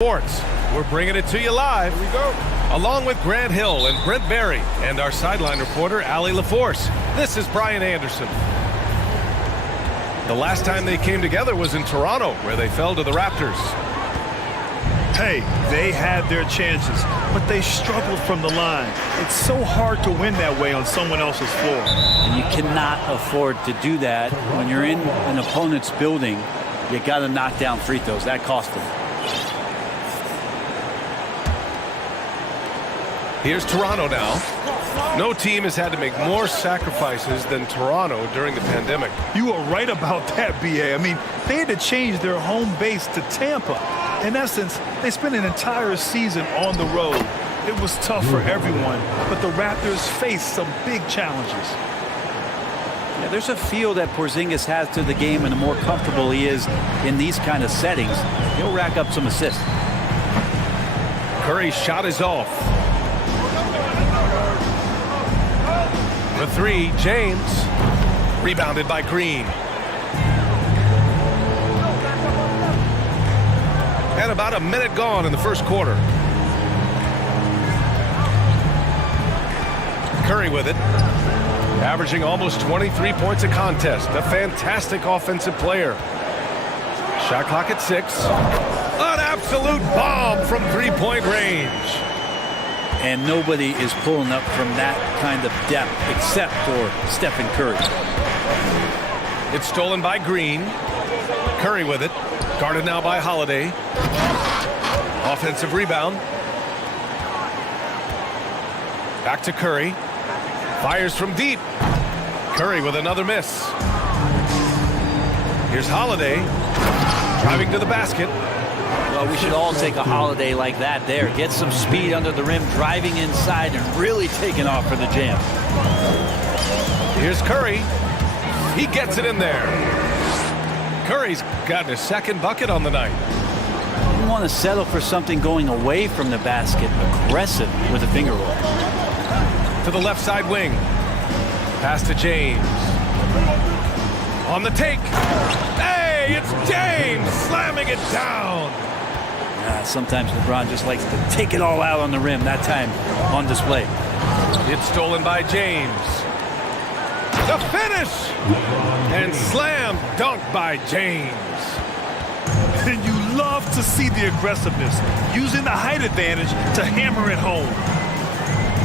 Sports. We're bringing it to you live. Here we go. Along with Grant Hill and Brent Berry and our sideline reporter, Allie LaForce. This is Brian Anderson. The last time they came together was in Toronto, where they fell to the Raptors. Hey, they had their chances, but they struggled from the line. It's so hard to win that way on someone else's floor. And you cannot afford to do that when you're in an opponent's building. You got to knock down free throws. That cost them. Here's Toronto now. No team has had to make more sacrifices than Toronto during the pandemic. You are right about that, B.A. I mean, they had to change their home base to Tampa. In essence, they spent an entire season on the road. It was tough for everyone, but the Raptors faced some big challenges. Yeah, there's a feel that Porzingis has to the game, and the more comfortable he is in these kind of settings, he'll rack up some assists. Curry's shot is off. The three, James. Rebounded by Green. And about a minute gone in the first quarter. Curry with it. Averaging almost 23 points a contest. A fantastic offensive player. Shot clock at 6. An absolute bomb from three-point range. And nobody is pulling up from that kind of depth except for Stephen Curry. It's stolen by Green. Curry with it. Guarded now by Holiday. Offensive rebound. Back to Curry. Fires from deep. Curry with another miss. Here's Holiday. Driving to the basket. Well, we should all take a holiday like that there. Get some speed under the rim, driving inside, and really taking off for the jam. Here's Curry. He gets it in there. Curry's gotten his second bucket on the night. You want to settle for something going away from the basket, aggressive with a finger roll. To the left side wing. Pass to James. On the take. Hey, it's James slamming it down. Sometimes LeBron just likes to take it all out on the rim. That time on display. It's stolen by James. The finish! And slam dunk by James. And you love to see the aggressiveness, using the height advantage to hammer it home.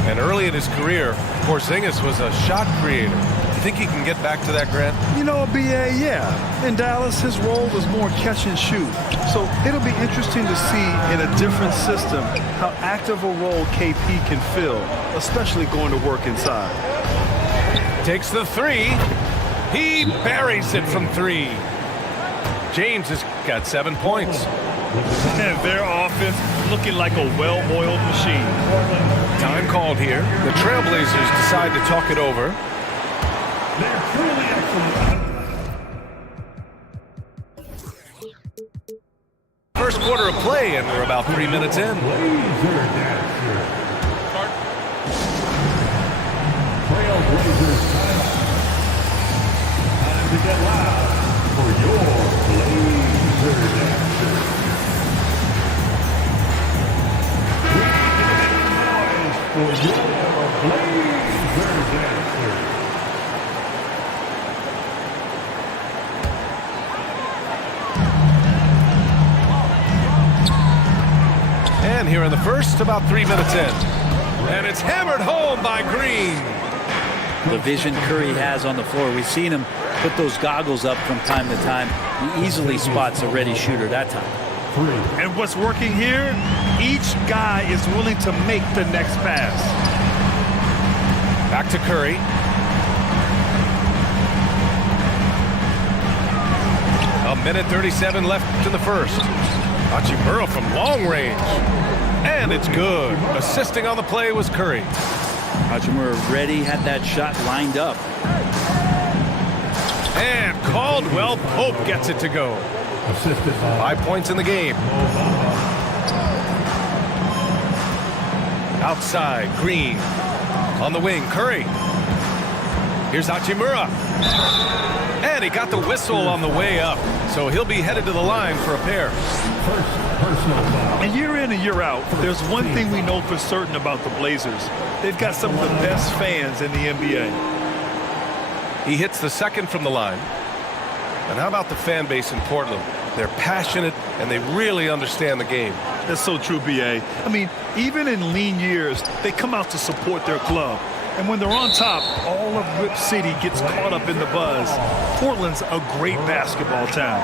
And early in his career, Porzingis was a shot creator. You think he can get back to that, Grant? You know, B.A., yeah. In Dallas, his role was more catch and shoot. So it'll be interesting to see in a different system how active a role KP can fill, especially going to work inside. Takes the three. He buries it from 3. James has got 7 points. And their offense looking like a well-oiled machine. Time called here. The Trailblazers decide to talk it over. First quarter of play, and we're about 3 minutes in. Time to get loud for your Blazer Dancers. We need to make noise for your Blazer Dancers. And here in the first, about 3 minutes in. And it's hammered home by Green. The vision Curry has on the floor. We've seen him put those goggles up from time to time. He easily spots a ready shooter that time. And what's working here, each guy is willing to make the next pass. Back to Curry. A minute 37 left in the first. Hachimura from long range. And it's good. Assisting on the play was Curry. Hachimura ready, had that shot lined up. And Caldwell Pope gets it to go. Assisted by 5 points in the game. Outside, Green. On the wing, Curry. Here's Hachimura. And he got the whistle on the way up, so he'll be headed to the line for a pair. And year in and year out, there's one thing we know for certain about the Blazers. They've got some of the best fans in the NBA. He hits the second from the line. And how about the fan base in Portland? They're passionate, and they really understand the game. That's so true, B.A. I mean, even in lean years, they come out to support their club. And when they're on top, all of Rip City gets caught up in the buzz. Portland's a great basketball town.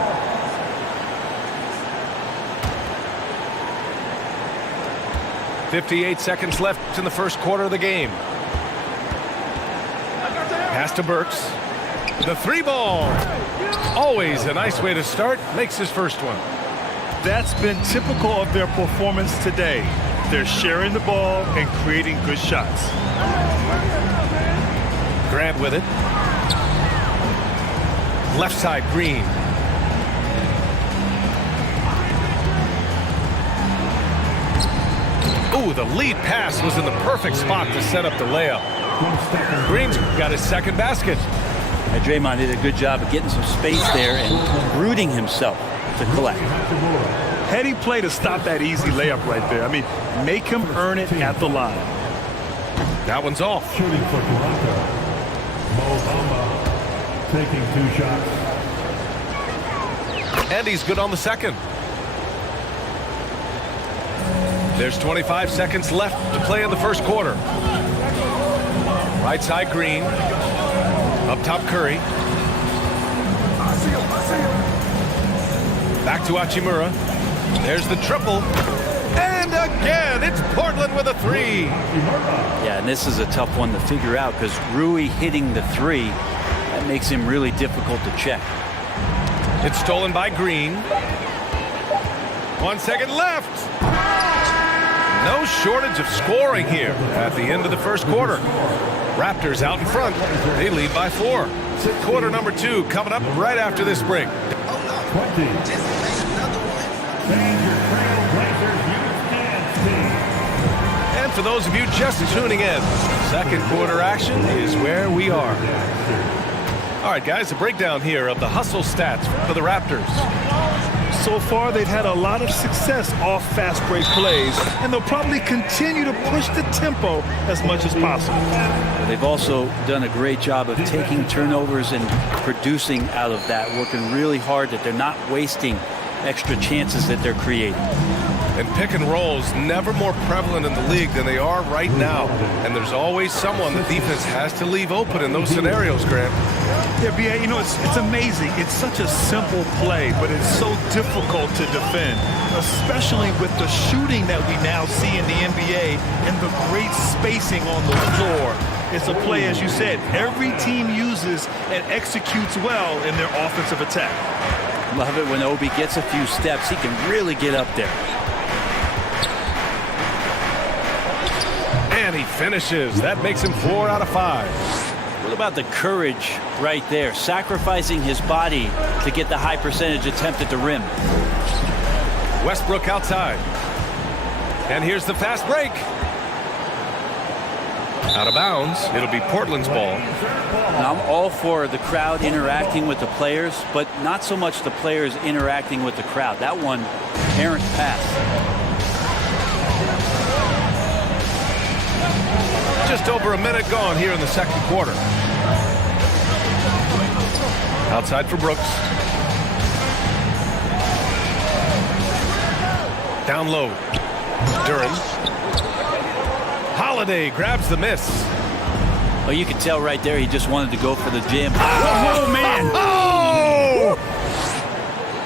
.58 seconds left in the first quarter of the game. Pass to Burks. The three ball. Always a nice way to start. Makes his first one. That's been typical of their performance today. They're sharing the ball and creating good shots. Grant with it. Left side, Green. Ooh, the lead pass was in the perfect spot to set up the layup. Green's got his second basket. And Draymond did a good job of getting some space there and rooting himself to collect. Heady play to stop that easy layup right there. I mean, make him earn it at the line. That one's off. Shooting for Toronto. Mo Bamba taking 2 shots. And he's good on the second. There's 25 seconds left to play in the first quarter. Right side, Green. Up top, Curry. Back to Hachimura. There's the triple. And again, it's Portland with a 3. Yeah, and this is a tough one to figure out because Rui hitting the 3, that makes him really difficult to check. It's stolen by Green. 1 second left. No shortage of scoring here at the end of the first quarter. Raptors out in front. They lead by 4. Quarter number 2 coming up right after this break. 20. And for those of you just tuning in, second quarter action is where we are. All right, guys, a breakdown here of the hustle stats for the Raptors. So far, they've had a lot of success off fast break plays, and they'll probably continue to push the tempo as much as possible. They've also done a great job of taking turnovers and producing out of that, working really hard that they're not wasting extra chances that they're creating. And pick and rolls never more prevalent in the league than they are right now. And there's always someone the defense has to leave open in those scenarios, Grant. Yeah, B.A., you know, it's amazing. It's such a simple play, but it's so difficult to defend, especially with the shooting that we now see in the NBA and the great spacing on the floor. It's a play, as you said, every team uses and executes well in their offensive attack. Love it when Obi gets a few steps. He can really get up there. And he finishes. That makes him 4 out of 5. What about the courage right there? Sacrificing his body to get the high percentage attempt at the rim. Westbrook outside. And here's the fast break. Out of bounds. It'll be Portland's ball. Now, I'm all for the crowd interacting with the players, but not so much the players interacting with the crowd. That one, errant pass. Just over a minute gone here in the second quarter. Outside for Brooks. Down low. Durham. Holiday grabs the miss. Oh, you can tell right there he just wanted to go for the jam. Oh, man! Oh!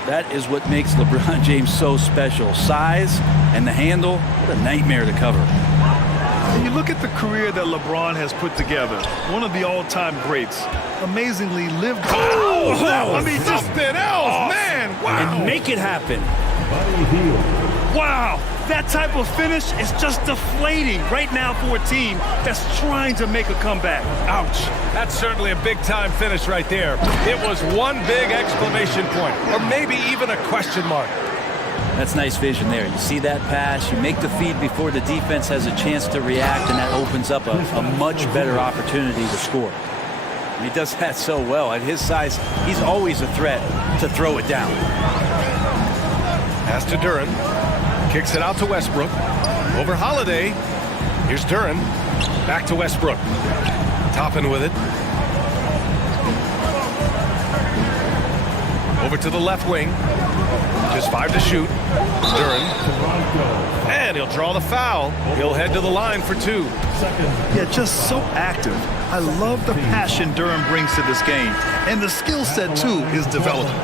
That is what makes LeBron James so special. Size and the handle, what a nightmare to cover. And you look at the career that LeBron has put together, one of the all-time greats, amazingly lived. Oh, that was something else, man! Wow! And make it happen. Wow, that type of finish is just deflating right now for a team that's trying to make a comeback. Ouch. That's certainly a big-time finish right there. It was one big exclamation point, or maybe even a question mark. That's nice vision there. You see that pass, you make the feed before the defense has a chance to react, and that opens up a much better opportunity to score. He does that so well. At his size, he's always a threat to throw it down. Pass to Duran. Kicks it out to Westbrook. Over Holiday. Here's Duran. Back to Westbrook. Toppin with it. Over to the left wing. Just 5 to shoot. Duran. And he'll draw the foul. He'll head to the line for 2. Yeah, just so active. I love the passion Duran brings to this game. And the skill set, too, is developing.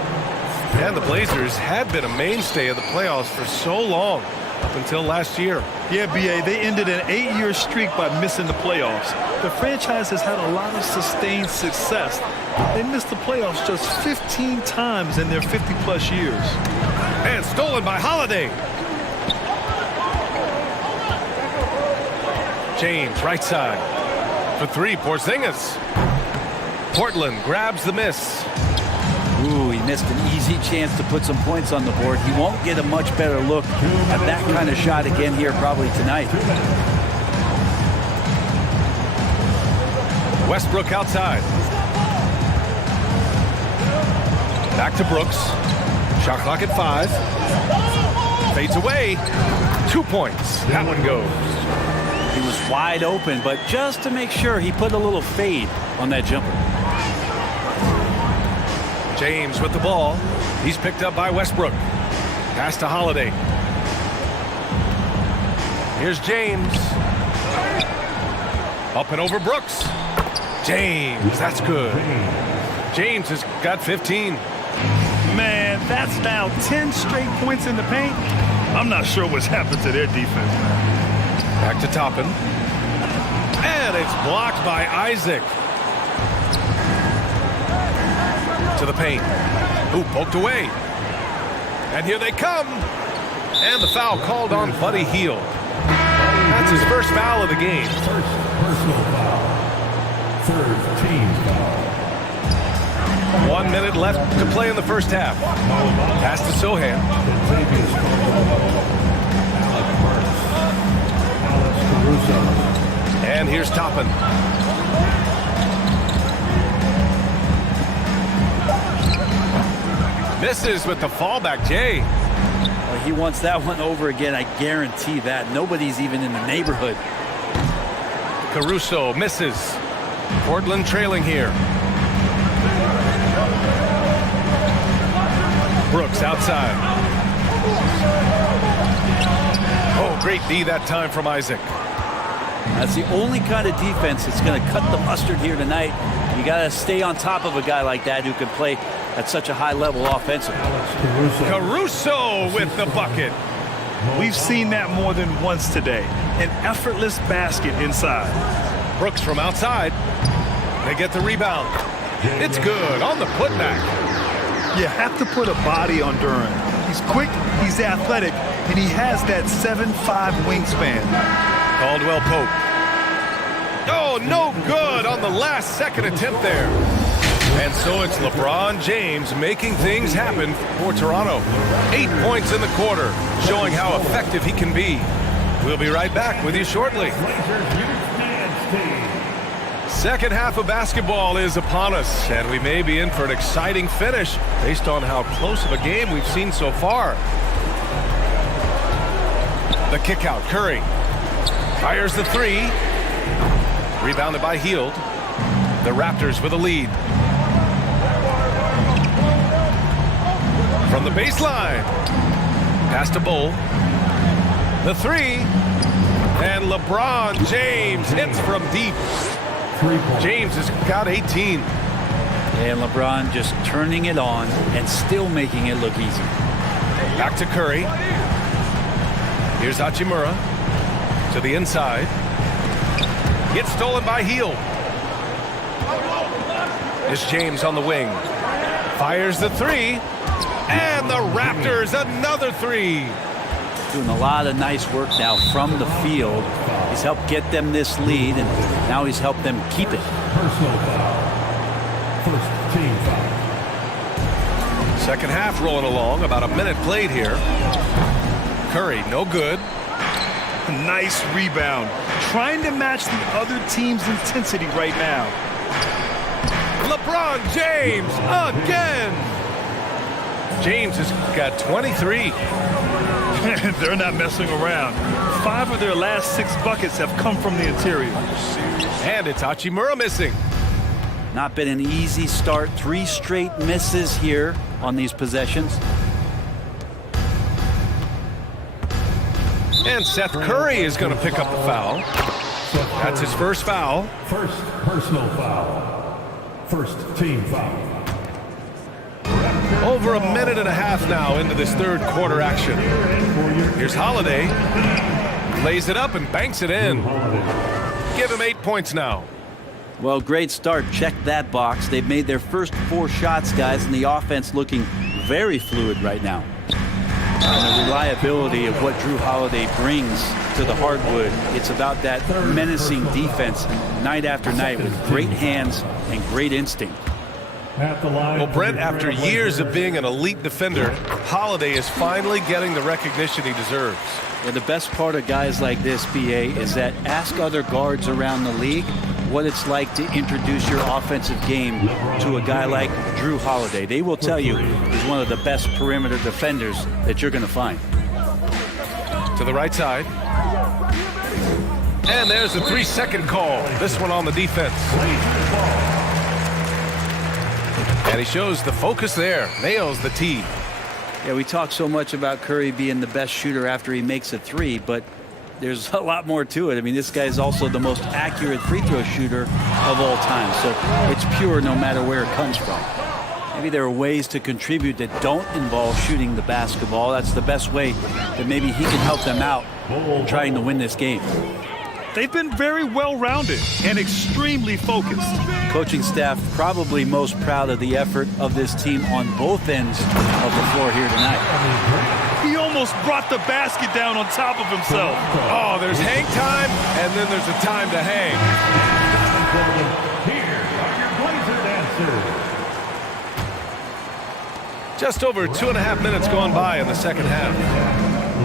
And the Blazers had been a mainstay of the playoffs for so long, up until last year. Yeah, B.A., they ended an 8-year streak by missing the playoffs. The franchise has had a lot of sustained success. They missed the playoffs just 15 times in their 50-plus years. And stolen by Holiday. James, right side. For 3, Porzingis. Portland grabs the miss. Ooh, he missed an easy chance to put some points on the board. He won't get a much better look at that kind of shot again here probably tonight. Westbrook outside. Back to Brooks. Shot clock at 5. Fades away. 2 points. That one goes. He was wide open, but just to make sure, he put a little fade on that jumper. James with the ball. He's picked up by Westbrook. Pass to Holiday. Here's James. Up and over Brooks. James, that's good. James has got 15. Man, that's now 10 straight points in the paint. I'm not sure what's happened to their defense. Back to Toppin. And it's blocked by Isaac. To the paint. Ooh, poked away. And here they come. And the foul called on Buddy Hield. That's his first foul of the game. First personal foul. Third team foul. 1 minute left to play in the first half. Pass to Sohan. And here's Toppin. Misses with the fallback, Jay. Well, he wants that one over again, I guarantee that. Nobody's even in the neighborhood. Caruso misses. Portland trailing here. Brooks outside. Oh, great D that time from Isaac. That's the only kind of defense that's going to cut the mustard here tonight. You got to stay on top of a guy like that who can play at such a high level offensively. Caruso with the bucket. We've seen that more than once today. An effortless basket inside. Brooks from outside. They get the rebound. It's good on the putback. You have to put a body on Duran. He's quick, he's athletic, and he has that 7'5" wingspan. Caldwell Pope. Oh, no good on the last second attempt there. And so it's LeBron James making things happen for Toronto. 8 points in the quarter, showing how effective he can be. We'll be right back with you shortly. Second half of basketball is upon us, and we may be in for an exciting finish based on how close of a game we've seen so far. The kick out, Curry. Fires the 3. Rebounded by Hield. The Raptors with a lead. From the baseline. Pass to Bull. The 3. And LeBron James hits from deep. James has got 18. And LeBron just turning it on and still making it look easy. Back to Curry. Here's Hachimura to the inside. Gets stolen by Hield. It's James on the wing. Fires the 3. And the Raptors another 3. Doing a lot of nice work now from the field. He's helped get them this lead, and now he's helped them keep it. Personal foul. First team foul. Second half rolling along. About a minute played here. Curry, no good. Nice rebound. Trying to match the other team's intensity right now. LeBron James again. James has got 23. They're not messing around. 5 of their last 6 buckets have come from the interior. And it's Hachimura missing. Not been an easy start. 3 straight misses here on these possessions. And Seth Curry is going to pick up the foul. That's his first foul. First personal foul. First team foul. Over a minute and a half now into this third quarter action. Here's Holiday. Lays it up and banks it in. Give him 8 points now. Well, great start. Check that box. They've made their first 4 shots, guys, and the offense looking very fluid right now. And the reliability of what Drew Holiday brings to the hardwood, it's about that menacing defense night after night with great hands and great instinct. At the line. Well, Brent, after years of being an elite defender, Holiday is finally getting the recognition he deserves. Yeah, the best part of guys like this, BA, is that ask other guards around the league what it's like to introduce your offensive game to a guy like Drew Holiday. They will tell you he's one of the best perimeter defenders that you're going to find. To the right side. And there's the 3-second call. This one on the defense. And he shows the focus there. Nails the tee. Yeah, we talk so much about Curry being the best shooter after he makes a 3, but there's a lot more to it. I mean, this guy is also the most accurate free throw shooter of all time. So it's pure no matter where it comes from. Maybe there are ways to contribute that don't involve shooting the basketball. That's the best way that maybe he can help them out in trying to win this game. They've been very well-rounded and extremely focused. Coaching staff probably most proud of the effort of this team on both ends of the floor here tonight. He almost brought the basket down on top of himself. Oh, there's hang time, and then there's a time to hang. Here are your Blazer dancers. Just over 2.5 minutes gone by in the second half.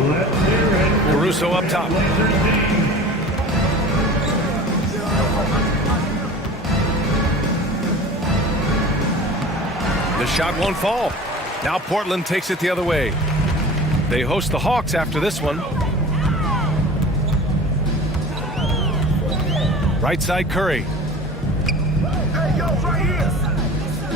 Let's hear it. Caruso up top. Blazer team. The shot won't fall. Now Portland takes it the other way. They host the Hawks after this one. Right side Curry.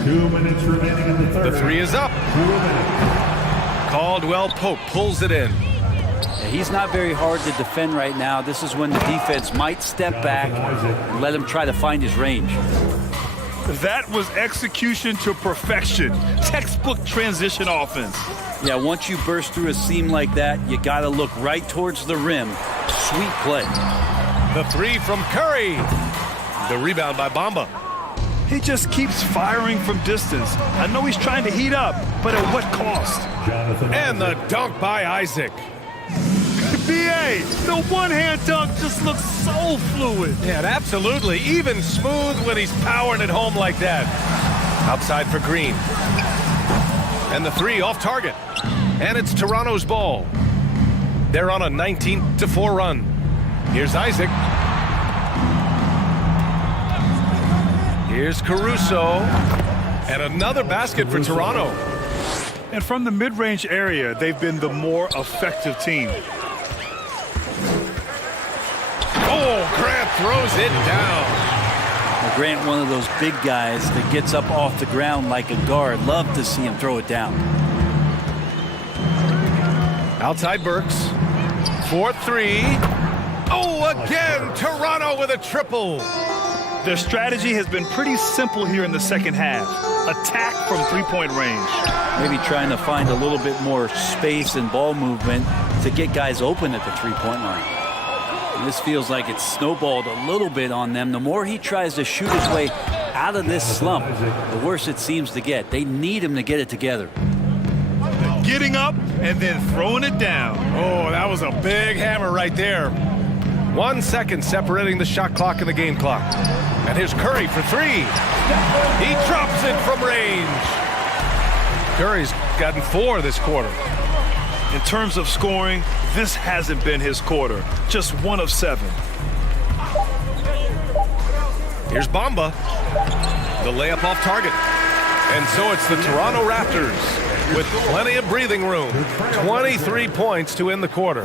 2 minutes remaining in the third. The 3 is up. 2 minutes. Caldwell Pope pulls it in. Yeah, he's not very hard to defend right now. This is when the defense might step back and let him try to find his range. That was execution to perfection. Textbook transition offense. Yeah, once you burst through a seam like that, you got to look right towards the rim. Sweet play. The 3 from Curry. The rebound by Bamba. He just keeps firing from distance. I know he's trying to heat up, but at what cost? Jonathan And the dunk by Isaac. BA, the one-hand dunk just looks so fluid. Yeah, absolutely. Even smooth when he's powering it home like that. Outside for Green. And the 3 off target. And it's Toronto's ball. They're on a 19-4 run. Here's Isaac. Here's Caruso. And another basket for Toronto. And from the mid-range area, they've been the more effective team. Oh, Grant throws it down. Now, Grant, one of those big guys that gets up off the ground like a guard. Love to see him throw it down. Outside Burks. 4-3. Oh, again, Toronto with a triple. Their strategy has been pretty simple here in the second half. Attack from three-point range. Maybe trying to find a little bit more space and ball movement to get guys open at the three-point line. And this feels like it's snowballed a little bit on them. The more he tries to shoot his way out of this slump, the worse it seems to get. They need him to get it together. Getting up and then throwing it down. Oh, that was a big hammer right there. 1 second separating the shot clock and the game clock. And here's Curry for 3. He drops it from range. Curry's gotten 4 this quarter. In terms of scoring, this hasn't been his quarter. Just 1 of 7. Here's Bamba. The layup off target. And so it's the Toronto Raptors with plenty of breathing room. 23 points to end the quarter.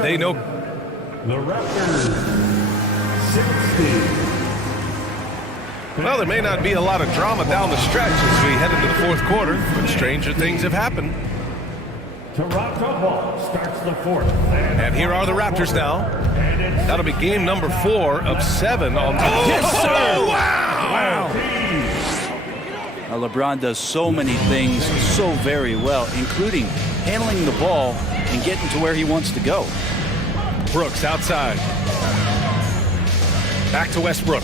They know The Raptors, 60. well, there may not be a lot of drama down the stretch as we head into the fourth quarter, but stranger things have happened. Toronto ball starts the fourth. And here are the Raptors now. That'll be game number 4 of 7 on the... Yes, sir! Oh, wow! LeBron does so many things so very well, including handling the ball and getting to where he wants to go. Brooks outside. Back to Westbrook.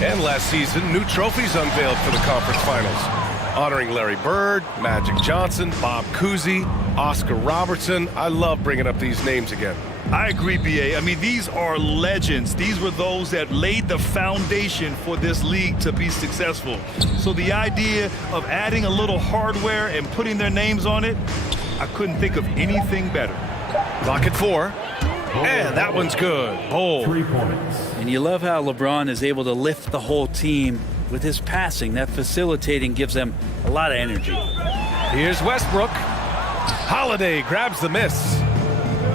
And last season, new trophies unveiled for the conference finals, honoring Larry Bird, Magic Johnson, Bob Cousy, Oscar Robertson. I love bringing up these names again. I agree, B.A. I mean, these are legends. These were those that laid the foundation for this league to be successful. So the idea of adding a little hardware and putting their names on it, I couldn't think of anything better. Clock at 4. And that one's good. Bold. 3 points. And you love how LeBron is able to lift the whole team with his passing. That facilitating gives them a lot of energy. Here's Westbrook. Holiday grabs the miss.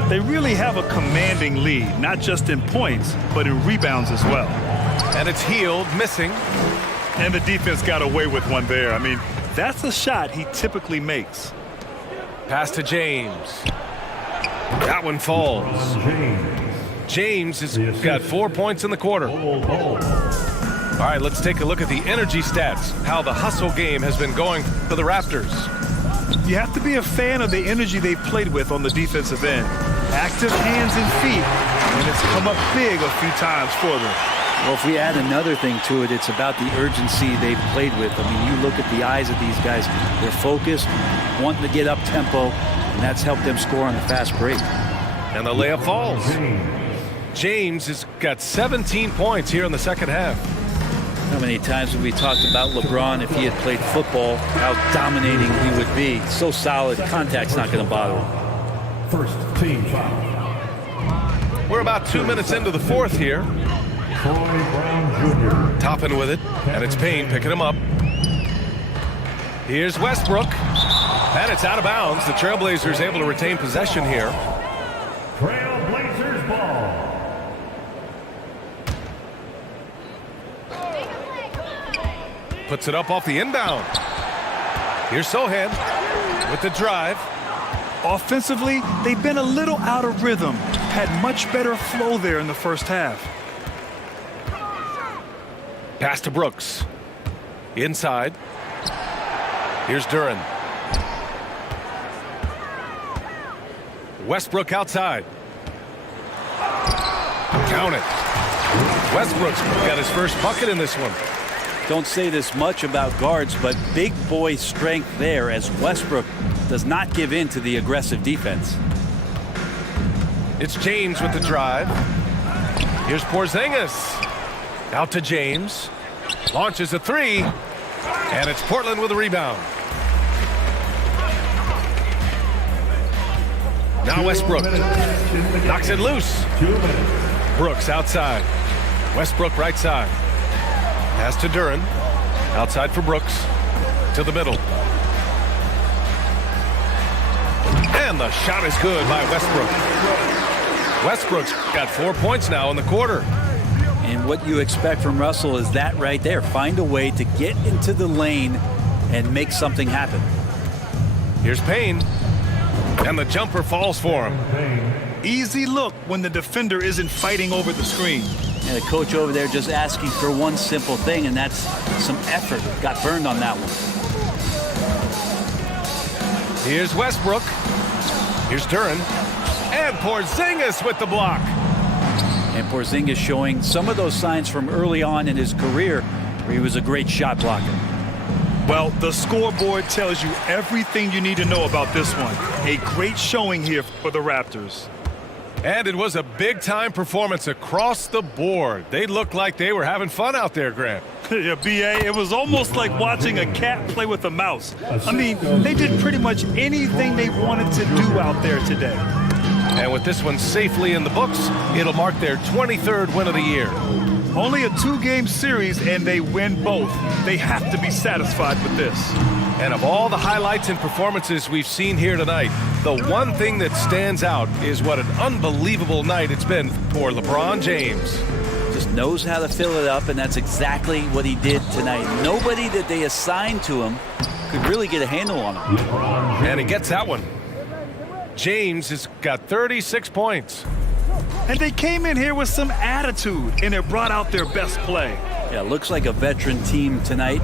They really have a commanding lead, not just in points, but in rebounds as well. And it's Healed, missing. And the defense got away with one there. I mean, that's a shot he typically makes. Pass to James. That one falls. James has got 4 points in the quarter. All right, let's take a look at the energy stats, how the hustle game has been going for the Raptors. You have to be a fan of the energy they've played with on the defensive end. Active hands and feet, and it's come up big a few times for them. Well, if we add another thing to it, it's about the urgency they've played with. I mean, you look at the eyes of these guys. They're focused, wanting to get up tempo, and that's helped them score on the fast break. And the layup falls. James has got 17 points here in the second half. How many times have we talked about LeBron, if he had played football, how dominating he would be. So solid, contact's not going to bother him. First team foul. We're about 2 minutes into the fourth here. Troy Brown Jr. Topping with it, and it's Payne picking him up. Here's Westbrook, and it's out of bounds. The Trailblazers able to retain possession here. Trailblazers ball. Puts it up off the inbound. Here's Sohan with the drive. Offensively, they've been a little out of rhythm. Had much better flow there in the first half. Pass to Brooks. Inside. Here's Duren. Westbrook outside. Count it. Westbrook's got his first bucket in this one. Don't say this much about guards, but big boy strength there as Westbrook does not give in to the aggressive defense. It's James with the drive. Here's Porzingis. Out to James. Launches a three. And it's Portland with a rebound. Now Westbrook knocks it loose. Brooks outside. Westbrook right side. Pass to Duren. Outside for Brooks. To the middle. And the shot is good by Westbrook. Westbrook's got 4 points now in the quarter. And what you expect from Russell is that right there. Find a way to get into the lane and make something happen. Here's Payne. And the jumper falls for him. Easy look when the defender isn't fighting over the screen. And the coach over there just asking for one simple thing, and that's some effort. Got burned on that one. Here's Westbrook. Here's Duren. And Porzingis with the block. And Porzingis showing some of those signs from early on in his career where he was a great shot blocker. Well, the scoreboard tells you everything you need to know about this one. A great showing here for the Raptors. And it was a big-time performance across the board. They looked like they were having fun out there, Grant. Yeah, B.A., it was almost like watching a cat play with a mouse. I mean, they did pretty much anything they wanted to do out there today. And with this one safely in the books, it'll mark their 23rd win of the year. Only a 2-game series, and they win both. They have to be satisfied with this. And of all the highlights and performances we've seen here tonight, the one thing that stands out is what an unbelievable night it's been for LeBron James. Just knows how to fill it up, and that's exactly what he did tonight. Nobody that they assigned to him could really get a handle on him. And he gets that one. James has got 36 points. And they came in here with some attitude, and it brought out their best play. Yeah, looks like a veteran team tonight,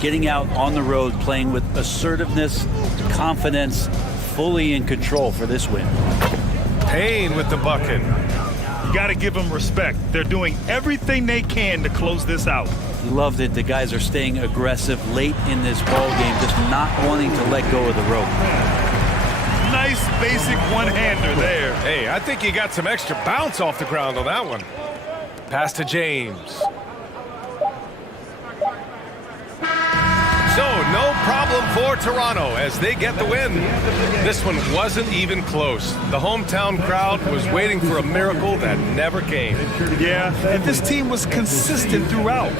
getting out on the road, playing with assertiveness, confidence, fully in control for this win. Payne with the bucket. You got to give them respect. They're doing everything they can to close this out. Love that the guys are staying aggressive late in this ball game, just not wanting to let go of the rope. Nice basic one-hander there. Hey, I think he got some extra bounce off the ground on that one. Pass to James. So, no problem for Toronto as they get the win. This one wasn't even close. The hometown crowd was waiting for a miracle that never came. Yeah, and this team was consistent throughout.